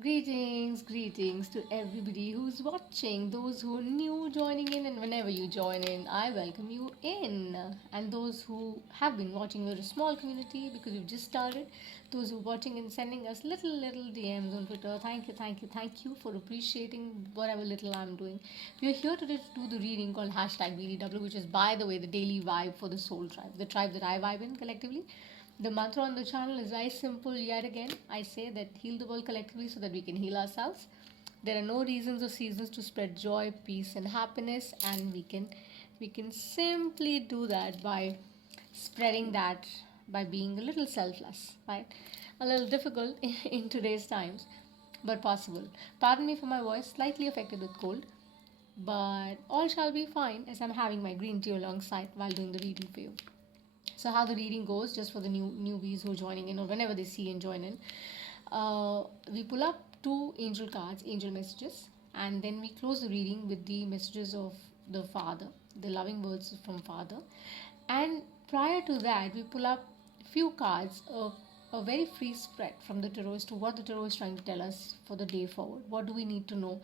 Greetings to everybody who's watching, those who are new joining in, and whenever you join in, I welcome you in. And those who have been watching, we're a small community because we've just started. Those who are watching and sending us little DMs on Twitter, thank you for appreciating whatever little I'm doing. We're here today to do the reading called hashtag BDW, which is, by the way, the daily vibe for the soul tribe, the tribe that I vibe in collectively. The mantra on the channel is very simple yet again. I say that heal the world collectively so that we can heal ourselves. There are no reasons or seasons to spread joy, peace, and happiness, and we can simply do that by spreading that by being a little selfless, right? A little difficult in today's times, but possible. Pardon me for my voice, slightly affected with cold, but all shall be fine as I'm having my green tea alongside while doing the reading for you. So how the reading goes, just for the newbies who are joining in or whenever they see and join in, we pull up two angel cards, angel messages, and then we close the reading with the messages of the Father, the loving words from Father. And prior to that, we pull up few cards, a very free spread from the tarot as to what the tarot is trying to tell us for the day forward. What do we need to know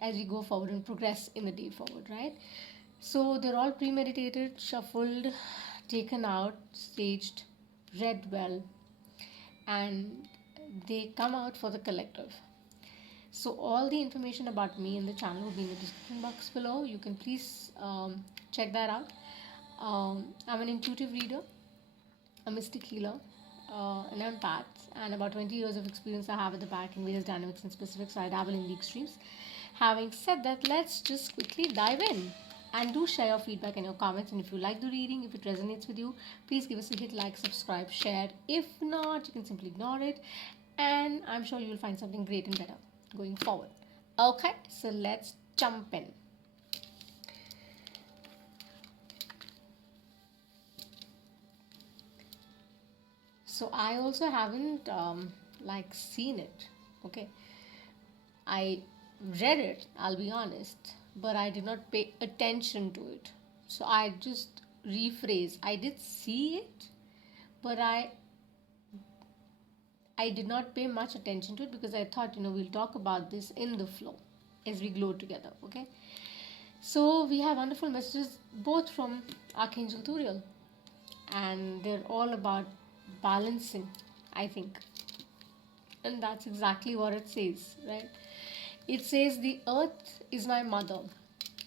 as we go forward and progress in the day forward, right? So they're all premeditated, shuffled, taken out, staged, read well, and they come out for the collective. So all the information about me in the channel will be in the description box below. You can please check that out. I'm an intuitive reader, a mystic healer, an empath, and about 20 years of experience I have at the back in various dynamics and specifics. So I dabble in the extremes. Having said that, let's just quickly dive in. And do share your feedback and your comments. And if you like the reading, if it resonates with you, please give us a hit, like, subscribe, share. If not, you can simply ignore it. And I'm sure you'll find something great and better going forward. Okay, so let's jump in. So I also haven't seen it. Okay, I read it, I'll be honest, but I did not pay attention to it. So I just rephrase. I did see it, but I did not pay much attention to it because I thought, we'll talk about this in the flow as we glow together, okay? So we have wonderful messages both from Archangel Turiel, and they're all about balancing, I think. And that's exactly what it says, right? It says, the earth is my mother.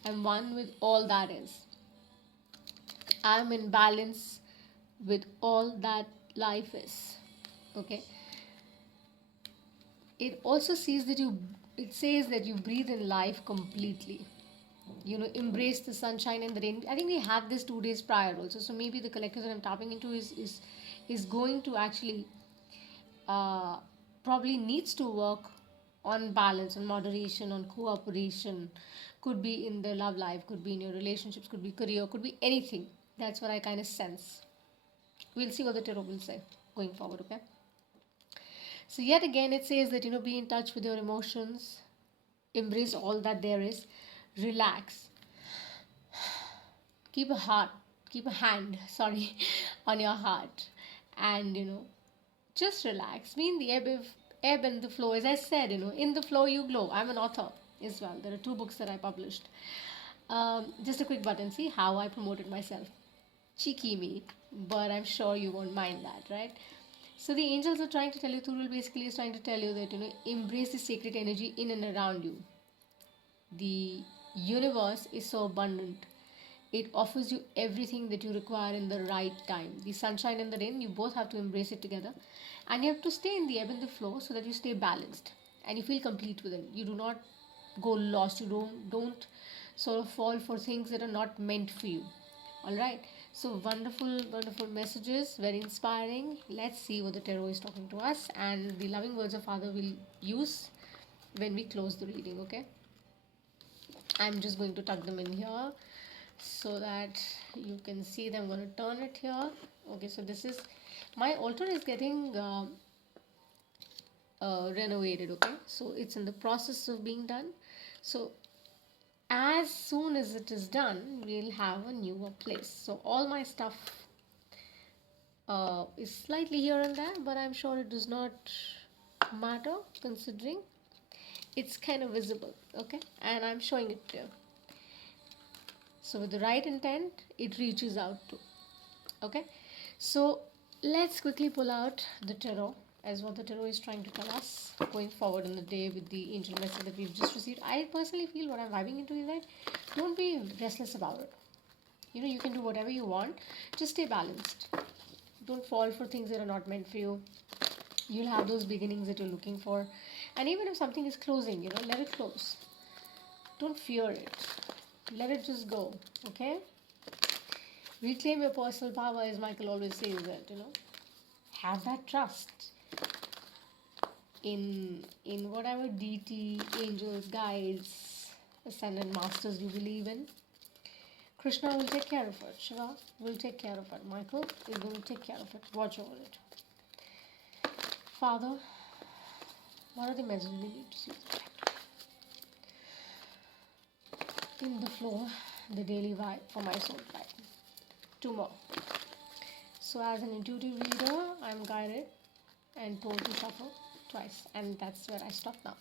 I'm one with all that is. I'm in balance with all that life is. Okay. It also says that you breathe in life completely. Embrace the sunshine and the rain. I think we had this 2 days prior also. So maybe the collective that I'm tapping into is going to actually uh, probably needs to work on balance, on moderation, on cooperation. Could be in their love life, could be in your relationships, could be career, could be anything. That's what I kind of sense. We'll see what the tarot will say going forward, okay? So yet again it says that be in touch with your emotions, embrace all that there is, relax, keep a hand, sorry, on your heart, and just relax. Be in the ebb and the flow. As I said, in the flow you glow. I'm an author as well. There are 2 books that I published. Just a quick button. See how I promoted myself. Cheeky me, but I'm sure you won't mind that, right? So the angels are trying to tell you. Thurul basically is trying to tell you that embrace the sacred energy in and around you. The universe is so abundant. It offers you everything that you require in the right time. The sunshine and the rain, you both have to embrace it together. And you have to stay in the ebb and the flow so that you stay balanced and you feel complete within. You do not go lost. You don't sort of fall for things that are not meant for you. Alright. So wonderful messages, very inspiring. Let's see what the tarot is talking to us, and the loving words of Father will use when we close the reading, okay? I'm just going to tuck them in here so that you can see them. I'm going to turn it here. Okay, so this is my altar is getting renovated. Okay, so it's in the process of being done. So as soon as it is done, we'll have a newer place. So all my stuff is slightly here and there, but I'm sure it does not matter considering It's kind of visible, okay? And I'm showing it to you. So with the right intent, it reaches out to. Okay, so let's quickly pull out the tarot as what the tarot is trying to tell us going forward in the day with the angel message that we've just received. I personally feel what I'm vibing into is that don't be restless about it. You know, you can do whatever you want, just stay balanced. Don't fall for things that are not meant for you. You'll have those beginnings that you're looking for, and even if something is closing, you know, let it close. Don't fear it, let it just go. Okay, reclaim your personal power, as Michael always says that, you know, have that trust in whatever deity, angels, guides, ascended masters you believe in. Krishna will take care of it. Shiva will take care of it. Michael is going to take care of it. Watch over it. Father, what are the messages we need to see? In the flow, the daily vibe for my soul tribe. Two more. So as an intuitive reader, I'm guided and told to shuffle twice, and that's where I stop now.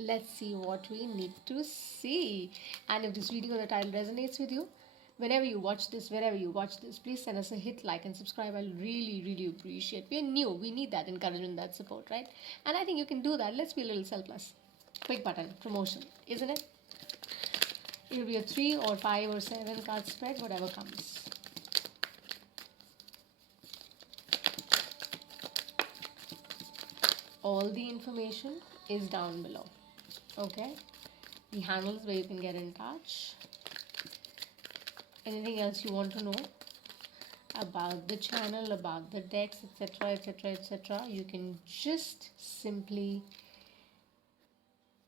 Let's see what we need to see. And if this video or the title resonates with you, whenever you watch this, wherever you watch this, please send us a hit, like, and subscribe. I'll really, really appreciate. We're new. We need that encouragement, that support, right? And I think you can do that. Let's be a little selfless. Quick button, promotion, isn't it? It'll be a 3 or 5 or 7 card spread, whatever comes. All the information is down below. Okay, the handles where you can get in touch. Anything else you want to know about the channel, about the decks, etc., etc., etc., you can just simply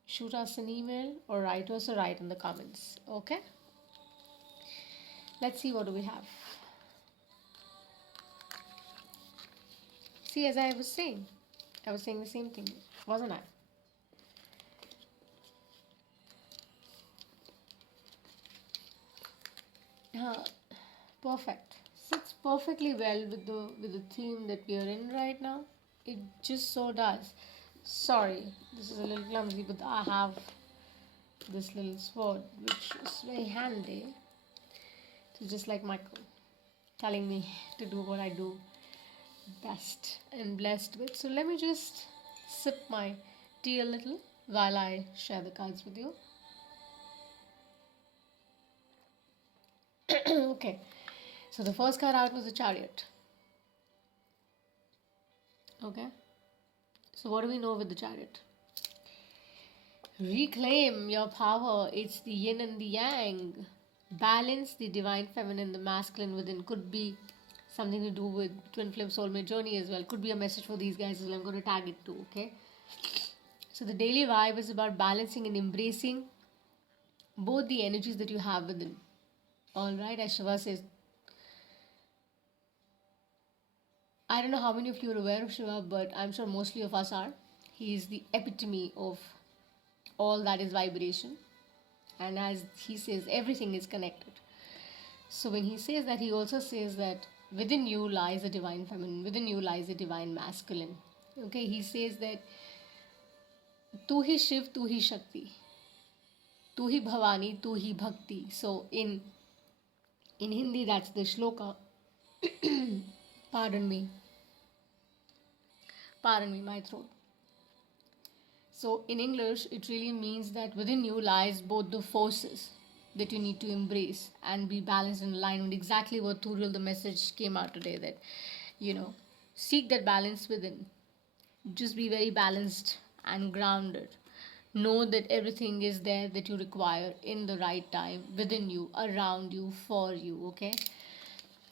shoot us an email or write us or write in the comments. Okay, let's see what do we have. See, as I was saying the same thing, wasn't I? Perfect. Sits perfectly well with the theme that we are in right now. It just so does. Sorry, this is a little clumsy, but I have this little sword which is very handy. So just like Michael telling me to do what I do best and blessed with. So let me just sip my tea a little while I share the cards with you. Okay, so the first card out was the Chariot. Okay, so what do we know with the Chariot? Reclaim your power. It's the yin and the yang. Balance the divine feminine, the masculine within. Could be something to do with twin flame soulmate journey as well. Could be a message for these guys as well. I'm going to tag it too. Okay, so the daily vibe is about balancing and embracing both the energies that you have within. All right, as Shiva says, I don't know how many of you are aware of Shiva, but I'm sure mostly of us are. He is the epitome of all that is vibration. And as he says, everything is connected. So when he says that, he also says that within you lies a divine feminine, within you lies a divine masculine. Okay, he says that Tu hi Shiv, tu hi Shakti, tu hi Bhavani, tu hi Bhakti. So in Hindi, that's the shloka. Pardon me, my throat. So in English, it really means that within you lies both the forces that you need to embrace and be balanced and aligned with exactly what Turiel the message came out today, that, you know, seek that balance within. Just be very balanced and grounded. Know that everything is there that you require in the right time, within you, around you, for you, okay?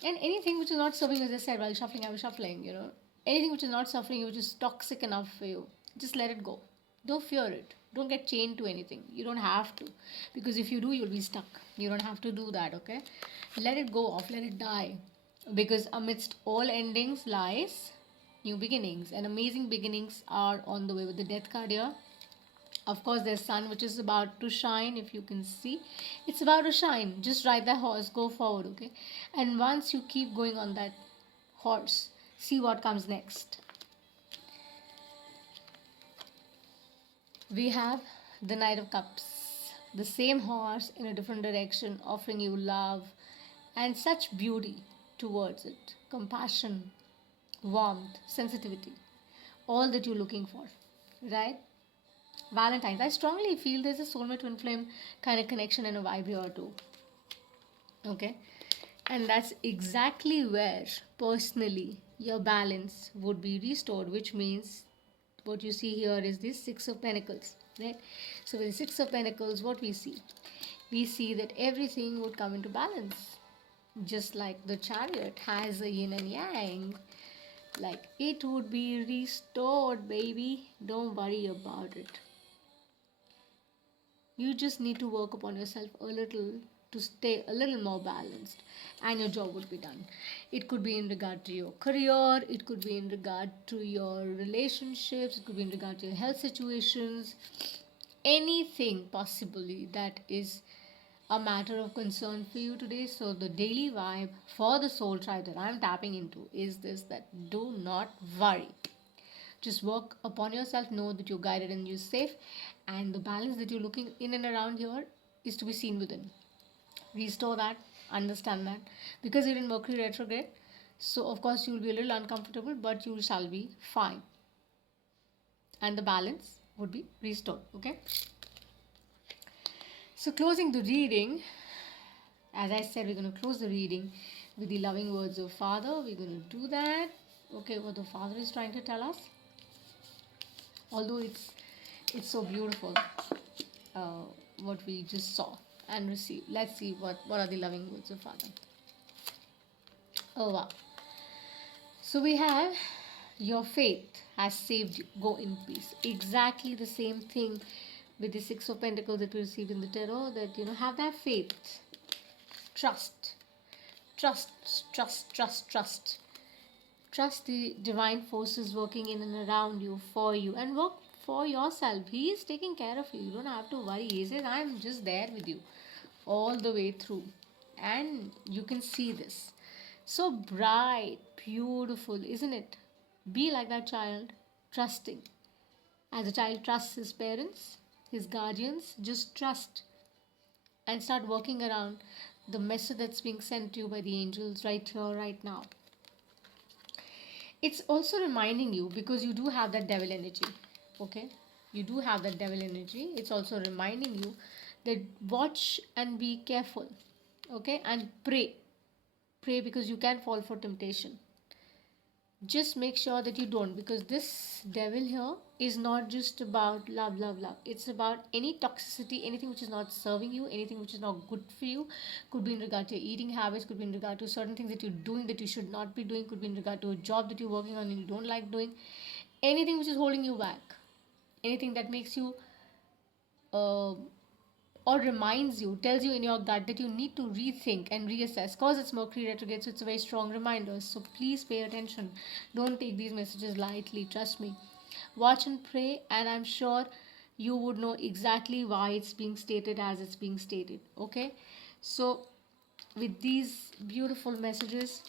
And anything which is not serving, as I said, while shuffling, I was shuffling, you know, anything which is not suffering you, which is toxic enough for you, just let it go. Don't fear it. Don't get chained to anything. You don't have to. Because if you do, you'll be stuck. You don't have to do that, okay? Let it go off, let it die. Because amidst all endings lies new beginnings. And amazing beginnings are on the way with the death card here. Of course, there's sun which is about to shine. If you can see, it's about to shine. Just ride that horse, go forward, okay? And once you keep going on that horse, see what comes next. We have the Knight of Cups, the same horse in a different direction, offering you love and such beauty towards it, compassion, warmth, sensitivity, all that you're looking for, right? Valentine's. I strongly feel there's a soulmate twin flame kind of connection and a vibe here too. Okay, and that's exactly where personally your balance would be restored, which means what you see here is this Six of Pentacles, right? So with the Six of Pentacles, what we see that everything would come into balance, just like the Chariot has a yin and yang. Like it would be restored, baby. Don't worry about it. You just need to work upon yourself a little to stay a little more balanced, and your job would be done. It could be in regard to your career, it could be in regard to your relationships, it could be in regard to your health situations, anything possibly that is a matter of concern for you today. So, the daily vibe for the soul tribe that I'm tapping into is this, that do not worry. Just work upon yourself, know that you're guided and you're safe, and the balance that you're looking in and around here is to be seen within. Restore that, understand that, because you're in Mercury retrograde. So, of course, you'll be a little uncomfortable, but you shall be fine, and the balance would be restored. Okay, so closing the reading, as I said, we're going to close the reading with the loving words of Father. We're going to do that. Okay, what the Father is trying to tell us, although it's so beautiful, uh, what we just saw and received. Let's see what are the loving words of Father. Oh wow. So we have, your faith has saved you. Go in peace. Exactly the same thing with the Six of Pentacles that we received in the tarot, that have that faith. Trust. Trust, trust, trust, trust. Trust the divine forces working in and around you, for you, and work for yourself. He is taking care of you. You don't have to worry. He says, I'm just there with you all the way through. And you can see this. So bright, beautiful, isn't it? Be like that child, trusting. As a child trusts his parents, his guardians, just trust and start working around the message that's being sent to you by the angels right here, right now. It's also reminding you, because you do have that devil energy, okay? You do have that devil energy. It's also reminding you that watch and be careful, okay? And pray. Pray, because you can fall for temptation. Just make sure that you don't, because this devil here is not just about love, love, love. It's about any toxicity, anything which is not serving you, anything which is not good for you. Could be in regard to your eating habits, could be in regard to certain things that you're doing that you should not be doing, could be in regard to a job that you're working on and you don't like doing. Anything which is holding you back, anything that makes you uh, or reminds you, tells you in your gut that you need to rethink and reassess, because it's Mercury retrograde, so it's a very strong reminder. So please pay attention. Don't take these messages lightly. Trust me. Watch and pray, and I'm sure you would know exactly why it's being stated as it's being stated. Okay? So, with these beautiful messages,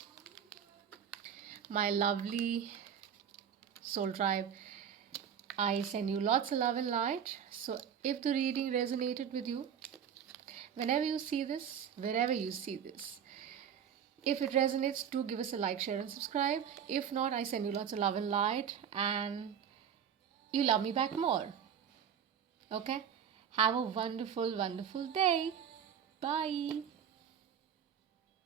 my lovely soul tribe, I send you lots of love and light. So, if the reading resonated with you, whenever you see this, wherever you see this, if it resonates, do give us a like, share, and subscribe. If not, I send you lots of love and light, and you love me back more. Okay? Have a wonderful, wonderful day. Bye.